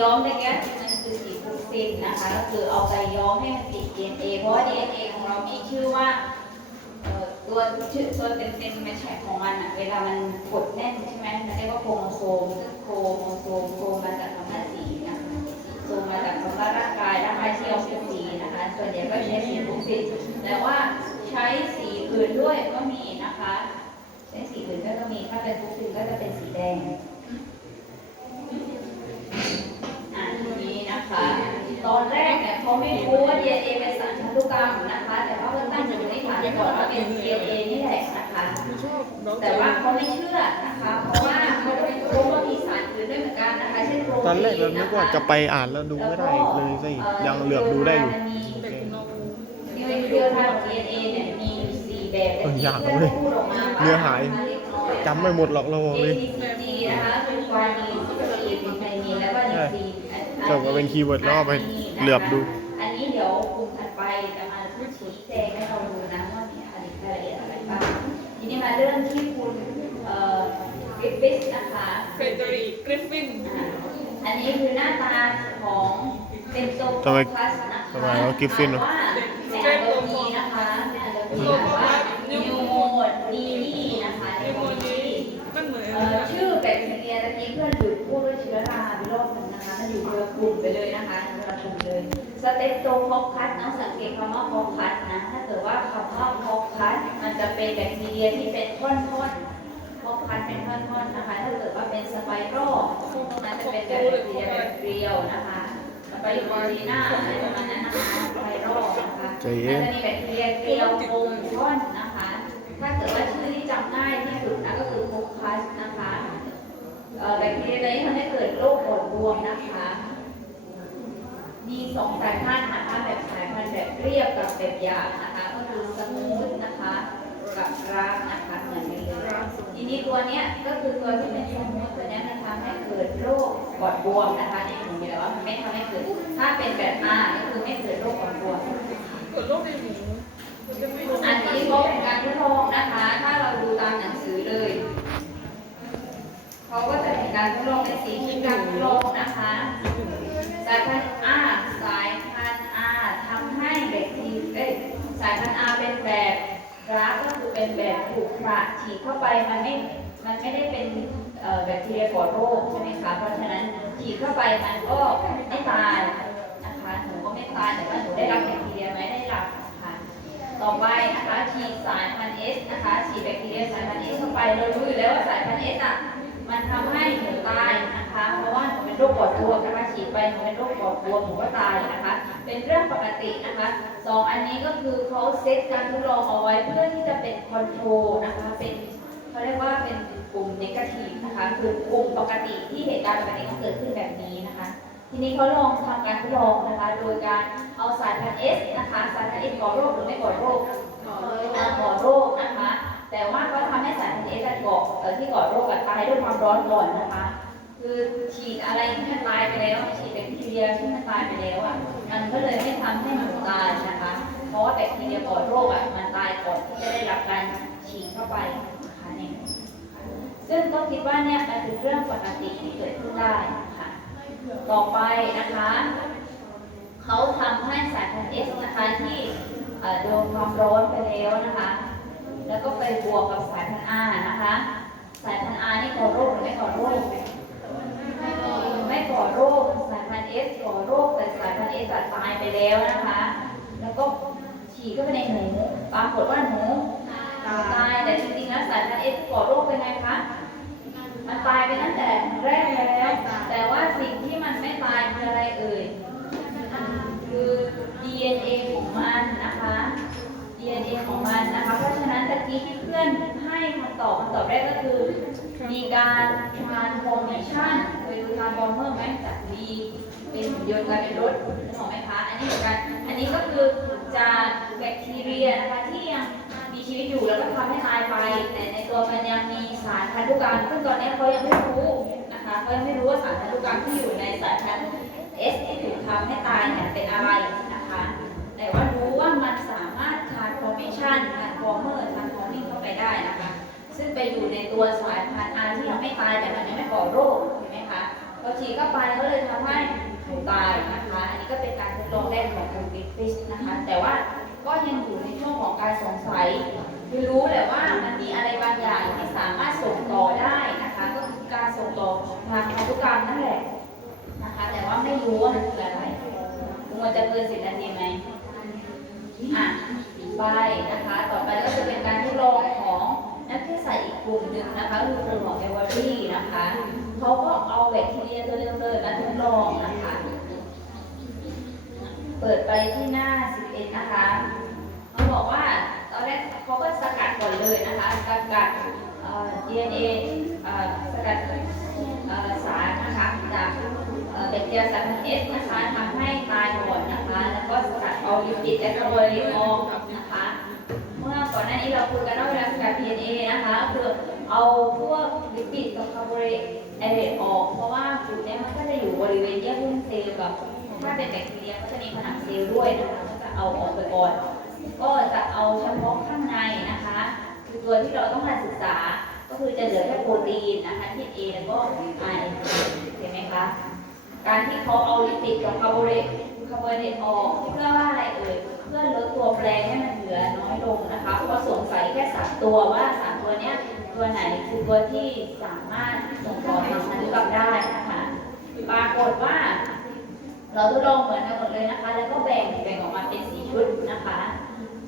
ย้อมตะแกมันคือสีฟูซินนะคะ ก็คือเอาไปย้อมให้มันติด DNA เพราะว่า DNA ของเรามีชื่อว่าตัวชื่อตัวเต็มๆไม่ใช่ของมันอะ เวลามันกดแน่นใช่ไหมมันเรียกว่าโครโมโซมซึ่งโครโมโซมโครมาจากคำว่าสีนะคะโซมมาจากคำว่าร่างกายร่างกายที่เราเป็นสีนะคะ ส่วนใหญ่ก็ใช้สีฟูซินแต่ว่าใช้สีอื่นด้วยก็มีนะคะ ใช้สีอื่นก็มีถ้าเป็นฟูซินก็จะเป็นสีแดง ไม่รู้ว่า DNA เป็นสารพันธุกรรมนะคะ แต่ว่าเขาตั้งอยู่ในฐานก่อนว่าเป็น DNA นี่แหละนะคะ แต่ว่าเขาไม่เชื่อนะคะ เพราะว่าเขาไม่รู้ว่ามีสารอื่นด้วยเหมือนกันนะคะ เช่นโปรตีนตอนแรกเรานึกว่าจะไปอ่านแล้วดูไม่ได้เลยสิยังเหลือบดูได้อยู่โอเคนิวเคลียร์ทาง DNA เนี่ยมีอยู่สี่แบบแต่ที่ยากเพื่อนเว้ยพูดออกมาเนื้อหายเล็กน้อยจำไม่หมดหรอกเราบอกเลย ATCG นะคะคือควานีนซิโตอีนเป็นไทมีนแล้วก็นิวซีนอันจบมาเป็นคีย์เวิร์ดแล้วเอาไปเหลือบดู มาเริ่มที่คุณเอ่อกริฟฟิสนะคะเฟเดริกกริฟฟินอ่าอันนี้คือหน้าตาของเป็นโซทำไมพลัสนะคะทำไมว่ากริฟฟินวะว่าในอันตัวนี้นะคะในอันตัวนี้นะคะ อยู่คนละกลุ่มไปเลยนะคะคนละกลุ่มเลยสเตปโตคอคัสน้องสังเกตคำว่าคอคัสนะถ้าเกิดว่าคำว่าคอคัสมันจะเป็นแบคทีเรียที่เป็นท่อนๆคอคัสเป็นท่อนๆนะคะถ้าเกิดว่าเป็นสไปโรมันจะเป็นแบบแบคทีเรียแบบเรียวนะคะสไปโรลีน่าอะไรประมาณนั้นนะคะสไปโรนะคะใจเย็นมันจะมีแบคทีเรียเกลียวกลมท่อนนะคะ ถ้าเกิดว่าชื่อที่จำง่ายที่สุดนะก็คือโคคัสนะคะเอ่อ แบคทีเรียตัวนี้ทำให้เกิดโรคปอดบวมนะคะ มีสองสายพันธุ์นะคะแบบสายพันธุ์แบบเรียบกับแบบหยาบนะคะ ก็คือสมูทนะคะกับรักนะคะเหมือนกันเลยทีนี้ตัวเนี้ยก็คือตัวที่เป็นสมูทตัวเนี้ยมันทำให้เกิดโรคปอดบวมนะคะในหมูแต่ว่ามันไม่ทำให้เกิดถ้าเป็นแบบอาก็คือไม่เกิดโรคปอดบวมเกิดโรคในหมูมันจะไม่รู้อันนี้ก็เป็นการทดลองนะคะ ถ้าเราดู การทดลองในสีที่การทดลองนะคะสายพันธุ์ R สายพันธุ์ R ทำให้แบคทีเอ้ยสายพันธุ์ R เป็นแบบรักก็คือเป็นแบบถูกขระฉีดเข้าไปมันไม่มันไม่ได้เป็นแบคทีเรียก่อโรคใช่ไหมคะ เพราะฉะนั้นฉีดเข้าไปมันก็ไม่ตายนะคะหนูก็ไม่ตายแต่ว่าหนูได้รับแบคทีเรียไหมได้รับนะคะต่อไปนะคะฉีดสายพันธุ์ S นะคะฉีดแบคทีเรียสายพันธุ์ S เข้าไปเรารู้อยู่แล้วว่าสายพันธุ์ S อะ มันทำให้หนูตายนะคะ เพราะว่าหนูเป็นโรคปอดบวมนะคะฉีดไปหนูเป็นโรคปอดบวมหนูก็ตายนะคะ เป็นเรื่องปกตินะคะสองอันนี้ก็คือเขาเซตการทดลองเอาไว้เพื่อที่จะเป็นคอนโทรลนะคะเป็นเขาเรียกว่าเป็นกลุ่มเนกาทีฟนะคะ คือกลุ่มปกติที่เหตุการณ์ปกติมันเกิดขึ้นแบบนี้นะคะ ทีนี้เขาลองทำการทดลองนะคะ โดยการเอาสายพันธุ์ S นะคะสายพันธุ์ S ก่อโรคหรือไม่ก่อโรคก่อโร ที่ก่อโรคอะตายด้วยความร้อนก่อนนะคะ คือฉีดอะไรที่มันตายไปแล้วฉีดแบคทีเรียที่มันตายไปแล้วอะมันก็เลยไม่ทำให้หนูตายนะคะ เพราะว่าแบคทีเรียก่อโรคอะมันตายก่อนที่จะได้รับการฉีดเข้าไปนะคะเนี่ยซึ่งก็คิดว่าเนี่ยมันเป็นเรื่องปกติที่เกิดขึ้นได้ค่ะ ต่อไปนะคะเขาทำให้สายพันธุ์ S นะคะที่โดนความร้อนไปแล้วนะคะ แล้วก็ไปบวกกับสายพันธุ์ R นะคะ สายพันธุ์ R นี่ก่อโรคหรือไม่ก่อโรคไม่ก่อโรค สายพันธุ์ S ก่อโรค แต่สายพันธุ์ S อะตายไปแล้วนะคะ แล้วก็ฉีดเข้าไปในหนูปรากฏว่าหนูตายแต่จริงๆแล้วสายพันธุ์ S ก่อโรคเป็นไงคะมันตายไปตั้งแต่แรกแล้ว แต่ว่าสิ่งที่มันไม่ตายคืออะไรเอ่ยคือ DNA DNA ของมันนะคะ เพราะฉะนั้นตะกี้ที่เพื่อนให้คำตอบคำตอบแรกก็คือ มีการ transformation เคยดู transformer ไหมจาก V เป็นยนต์กลายเป็นรถนึกออกไหมคะ อันนี้เหมือนกัน อันนี้ก็คือจากแบคทีเรียนะคะที่ยังมีชีวิตอยู่แล้วก็ทำให้ตายไป แต่ในตัวมันยังมีสารพันธุกรรมซึ่งตอนนี้เขายังไม่รู้นะคะเขายังไม่รู้ว่าสารพันธุกรรมที่อยู่ในสายพันธุ์ S ที่ถูกทำให้ตายเนี่ยเป็นอะไรนะคะ แต่ว่ารู้ว่ามันสามารถ transformation transformer transforming เข้าไปได้นะคะ ซึ่งไปอยู่ในตัวสายพันธุ์ R ที่ยังไม่ตายแต่มันยังไม่ก่อโรคเห็นไหมคะพอฉีดเข้าไปก็เลยทำให้หนูตายนะคะ อันนี้ก็เป็นการทดลองแรกของคุณบิ๊กฟิชนะคะ แต่ว่าก็ยังอยู่ในช่วงของการสงสัยคือรู้แหละว่ามันมีอะไรบางอย่างที่สามารถส่งต่อได้นะคะ ก็คือการส่งต่อทางพันธุกรรมนั่นแหละนะคะ แต่ว่าไม่รู้ว่ามันคืออะไรคุณมันจะเกินสิบนาทีไหม ไปนะคะ ต่อไปก็จะเป็นการทดลองของนักวิทยาศาสตร์อีกกลุ่มหนึ่งนะคะคือกลุ่มของเอเวอรี่นะคะเขาก็เอาแบคทีเรียตัวเดิมเลยมาทดลองนะคะ เปิดไปที่หน้า 11 นะคะเขาบอกว่าตอนแรกเขาก็สกัดก่อนเลยนะคะสกัดเอ่อ DNA เอสกัดสารนะคะจากแบคทีเรียสายพันธุ์ S นะคะทำให้ตายก่อนนะคะ แล้วก็สกัดเอาลิปิดและคาร์บไฮเดรตออกนะคะ ก่อนหน้านี้เราคุยกันว่าเวลาสกัด DNA นะคะคือเอาพวกลิปิดกับคาร์โบไฮเดรตออก เพราะว่ากลุ่มเนี้ยมันก็จะอยู่บริเวณเยื่อหุ้มเซลล์กับถ้าเป็นแบคทีเรียก็จะมีผนังเซลล์ด้วยนะคะก็จะเอาออกไปก่อน ก็จะเอาเฉพาะข้างในนะคะ คือตัวที่เราต้องการศึกษา ก็คือจะเหลือแค่โปรตีนนะคะที่ A แล้วก็ I เห็นไหมคะ การที่เขาเอาลิปิดกับคาร์โบไฮเดรตาร์บไฮเดรตออกเพื่อว่าอะไรเอ่ยเพื่อลดตัวแปรให้มันเหลือน้อยลงนะคะ เพราะสงสัยแค่สามตัวว่าสามตัวเนี้ยตัวไหนคือตัวที่สามารถส่งต่อทางพันธุกรรมได้นะคะปรากฏว่า เราทดลองเหมือนกันหมดเลยนะคะ แล้วก็แบ่งแบ่งออกมาเป็นสี่ชุดนะคะ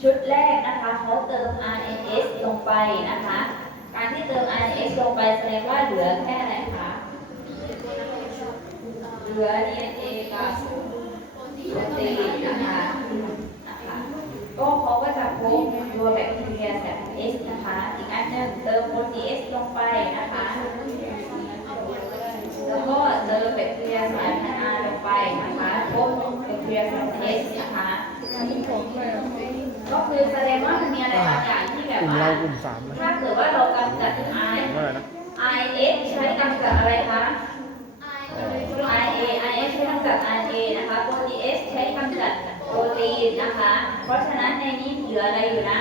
ชุดแรกนะคะเขาเติม RNS ลงไปนะคะ การที่เติม RNS ลงไปแสดงว่าเหลือแค่อะไรคะเหลือ DNA กับ โปรตีนนะคะนะคะก็เขาก็จะพบตัวแบคทีเรียสายพันธุ์ S นะคะ อีกอันหนึ่งเติมโปรตีน S ลงไปนะคะ แล้วก็เติมแบคทีเรียสายพันธุ์ R ลงไปนะคะพบแบคทีเรียสายพันธุ์ S นะคะก็คือแสดงว่ามันมีอะไรบางอย่างที่แบบกลุ่มว่าเรากลุ่มสามนะถ้าเกิดว่าเรากำจัด I เท่าไหร่นะ IS ใช้กำจัดอะไรคะ อ๋อ IA IS ใช้กำจัด RNA นะคะโปรตีน S ใช้กำจัดโปรตีนนะคะ เพราะฉะนั้นในนี้เหลืออะไรอยู่นะ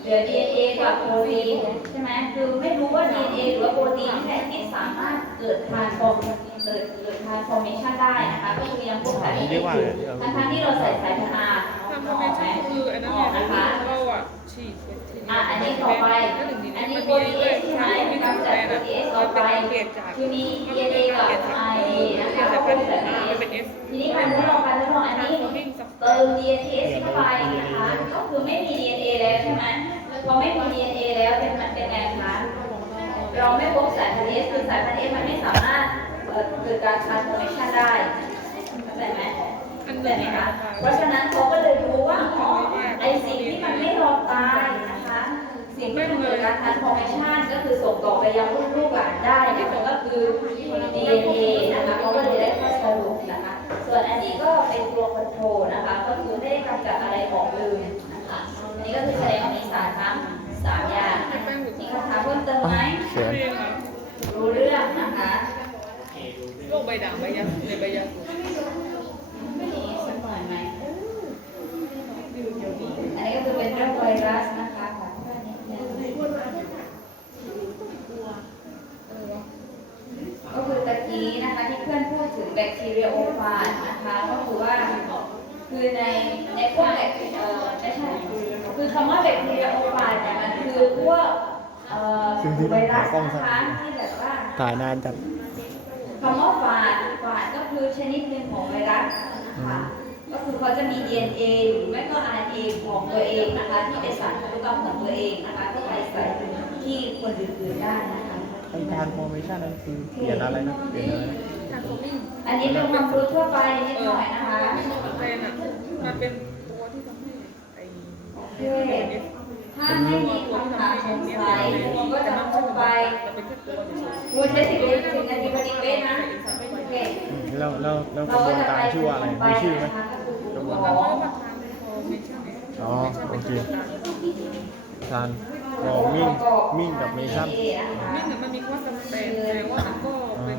เหลือ DNA กับโปรตีนใช่ไหมคือไม่รู้ว่า DNA หรือว่าโปรตีนที่แท้ที่สามารถเกิดทานฟอร์มเกิดเกิดทานฟอร์เมชันได้นะคะ ก็คือยังพบสารอันนี้เรียกว่าอะไรที่เราทั้งทั้งๆที่เราใส่สายพันธุ์ R ทำโปรเมชั่นคืออันนั้นออกไงนะคะเราอะฉีดเป็นทีอะอันนี้ต่อไปถ้าถึงทีอันนี้มันมีตีนเลยใช่ไหมที่กำจัดโปรตีนต่อไปเปลี่ยนจากทีนี้ DNA กับ RNA นะคะก็เป็นแบบนี้เป็น S ทีนี้การทดลองการทดลองอันนี้เติม DNA เข้าไปนะคะก็คือไม่มี DNA แล้วใช่ไหมพอไม่มี DNA แล้วเป็นมันเป็นไงคะเราไม่พบสายพันธุ์ S คือสายพันธุ์ S มันไม่สามารถเอ่อเกิดการ transformation ได้เข้าใจไหม ใจนึ่งไหมนะคะเพราะฉะนั้นเขาก็เลยรู้ว่าอ๋อไอสิ่งที่มันไม่รอตายนะคะ สิ่งที่มันเกิดการ transformation ก็คือส่งต่อไปยังลูกหลานได้นะคะก็คือ DNA นะคะเขาก็เลยได้ข้อสรุปนะคะ ส่วนอันนี้ก็เป็นตัวคอนโทรลนะคะ ก็คือไม่ได้กำจัดอะไรออกเลยนะคะอันนี้ก็คือแสดงว่ามีสารทั้งสามอย่างมีคำถามเพิ่มเติมไหมเขียนเรียนค่ะรู้เรื่องนะคะโรคใบด่างใบยาในใบยาสูบ นี่สักหน่อยไหมอันนี้ก็คือเป็นเรื่องไวรัสนะคะของเพื่อนนิดนึงก็คือตะกี้นะคะที่เพื่อนพูดถึง แบคทีเรียโอฟานนะคะก็คือว่าคือในในพวกแบคเอ่อไม่ใช่คือคำว่าแบคทีเรียโอฟานเนี่ยมันคือพวกเอ่อไวรัสนะคะที่แบบว่าถ่ายนานจัดคำว่าฝาดฝาดก็คือชนิดหนึ่งของไวรัสนะคะก็คือเขาจะมี DNA หรือไม่ก็ RNA ของตัวเองนะคะ ที่เป็นสารพันธุกรรมของตัวเองนะคะก็ไปใส่ที่คนอื่นๆได้นะคะไอ้ทานฟอร์เมชันนั่นคือเปลี่ยนอะไรนะเปลี่ยนอะไร อันนี้เป็นความรู้ทั่วไปนิดหน่อยนะคะเป็นอะมันเป็นตัวที่ทำให้ไอโอเคถ้าไม่มีคำถามสงสัยคุณก็จะพูดไปมันเป็นแค่ตัวเฉยคุณใช้สิบถึงนาทีพอดีเป๊ะนะโอเคอืมแล้วแล้วแล้วกเราระบวนจะการชื่อว่าอะไรไมีชื่อไหมคะก็คือคุณหมๆอมันก็มาทำโฟร์เมชั่นเนี่ยอ๋อโอเคชางทานฟอมิ่งมิ่งกับเมชั่นนี่เนี่ยมันมีคำว่าสแตนแสดงว่ามันก็เป็น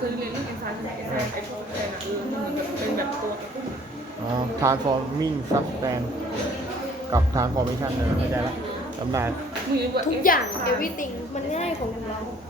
คยเรียนเรื่องเอนไซม์ใช่ไหมเอนไซม์ไอโฟนแทนอะเออมันแบบเป็นแบบตัวกระตุ้นอ๋อ transforming substance กับ transformation เลยเข้าใจแล้วจำได้มือว่า ทุกอย่าง everything มันง่ายของเราเ